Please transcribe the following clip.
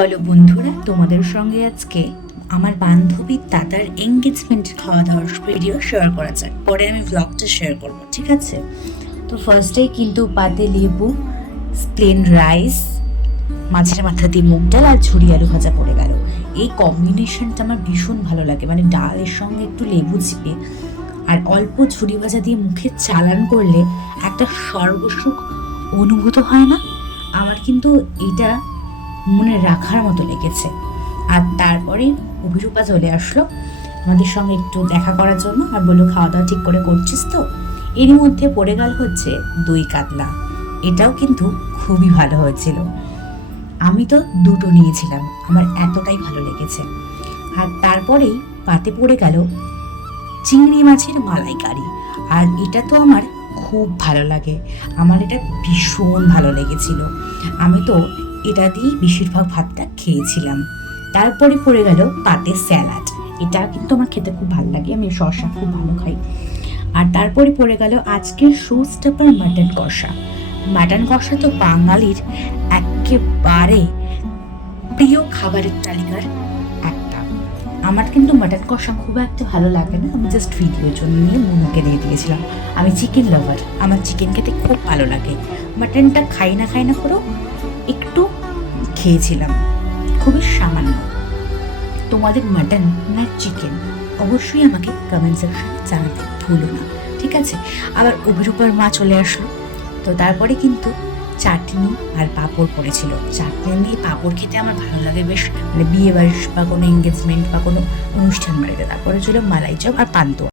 Hello বন্ধুরা, তোমাদের সঙ্গে আজকে আমার বান্ধবীর দাদার এঙ্গেজমেন্ট খাওয়া দাওয়ার ভিডিও শেয়ার করা যায়। পরে আমি ব্লগটা শেয়ার করবো, ঠিক আছে? তো ফার্স্টেই কিন্তু পাতে লেবু, প্লেন রাইস, মাছের মাথা দিয়ে মুগ ডাল আর ঝুরি আলু ভাজা পড়ে গেল। এই কম্বিনেশনটা আমার ভীষণ ভালো লাগে, মানে ডালের সঙ্গে একটু লেবু চিপে আর অল্প ঝুরি ভাজা দিয়ে মুখে চালান করলে একটা স্বর্গসুখ অনুভূত হয় না? আমার কিন্তু এটা মনে রাখার মতো লেগেছে। আর তারপরে অভিরূপা চলে আসলো আমাদের সঙ্গে একটু দেখা করার জন্য, আর বললো খাওয়া দাওয়া ঠিক করে করছিস তো? এরই মধ্যে পড়ে গেল হচ্ছে দই কাতলা। এটাও কিন্তু খুবই ভালো হয়েছিল। আমি তো দুটো নিয়েছিলাম, আমার এতটাই ভালো লেগেছে। আর তারপরেই পাতে পড়ে গেল চিংড়ি মাছের মালাইকারি, আর এটা তো আমার খুব ভালো লাগে, আমার এটা ভীষণ ভালো লেগেছিল। আমি তো এটা দিয়েই বেশিরভাগ ভাতটা খেয়েছিলাম। তারপরে পড়ে গেল পাতে স্যালাড, এটা কিন্তু আমার খেতে খুব ভালো লাগে, আমি শসা খুব ভালো খাই। আর তারপরে পড়ে গেল আজকের শো স্টপার মাটন কষা। মাটন কষা তো বাঙালির একেবারে প্রিয় খাবারের তালিকার একটা। আমার কিন্তু মাটন কষা খুব একটা ভালো লাগে না, আমি জাস্ট ভিডিওর জন্য নিয়ে মুনুকে দিয়ে দিয়েছিলাম। আমি চিকেন লাভার, আমার চিকেন খেতে খুব ভালো লাগে। মাটনটা খাই না করেও একটু খেয়েছিলাম, খুবই সামান্য। তোমাদের মাটন না চিকেন অবশ্যই আমাকে কমেন্ট সেকশনে জানাতে ভুলো না, ঠিক আছে? আবার অভিরূপার মা চলে আসলো, তো তারপরে কিন্তু চাটনি আর পাঁপড় পড়েছিল। চাটনি দিয়ে পাঁপড় খেতে আমার ভালো লাগে বেশ, মানে বিয়ে বাড়ি বা কোনো এঙ্গেজমেন্ট বা কোনো অনুষ্ঠান বাড়িতে। তারপরে ছিল মালাই চপ আর পান্তুয়া।